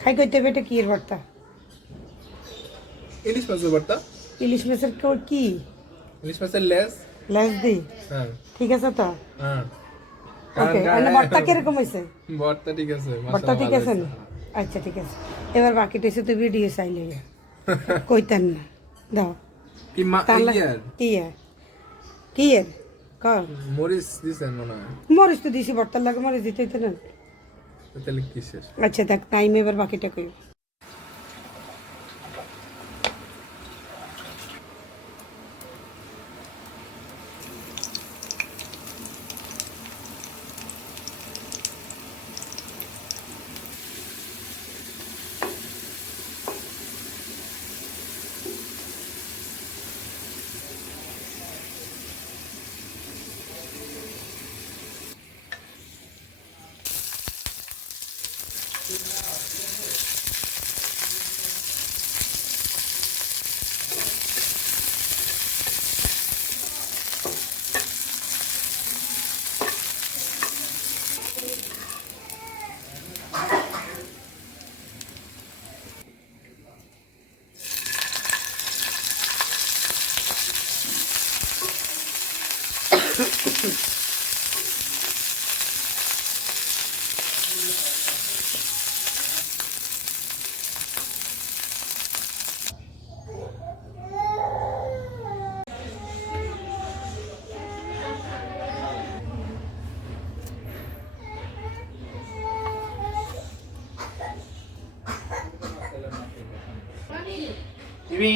খাই কইতে হবে এটা কি এর ভর্তা? ইলিশ মাছের ভর্তা। ইলিশ মাছের কি? ইলিশ মাছের লেজ। লেজ দি? হ্যাঁ ঠিক আছে তো? হ্যাঁ। ওকে, মানে ভর্তা কিরকম হয়েছে? ভর্তা ঠিক আছে, ভর্তা ঠিক আছে না? আচ্ছা ঠিক আছে, এবার বাকিটা এসে তো ভিডিও চাইলে কইতেন না দাও কি মা ইয়ার কি এর কি এর কর মরিচ দিছেন মনে হয়। মরিচ তো দিছি, ভর্তার লাগে মরিচ দিতে হইতো না। তাহলে কিসের? আচ্ছা দেখ টাইম, এবার বাকিটা কই। তুমি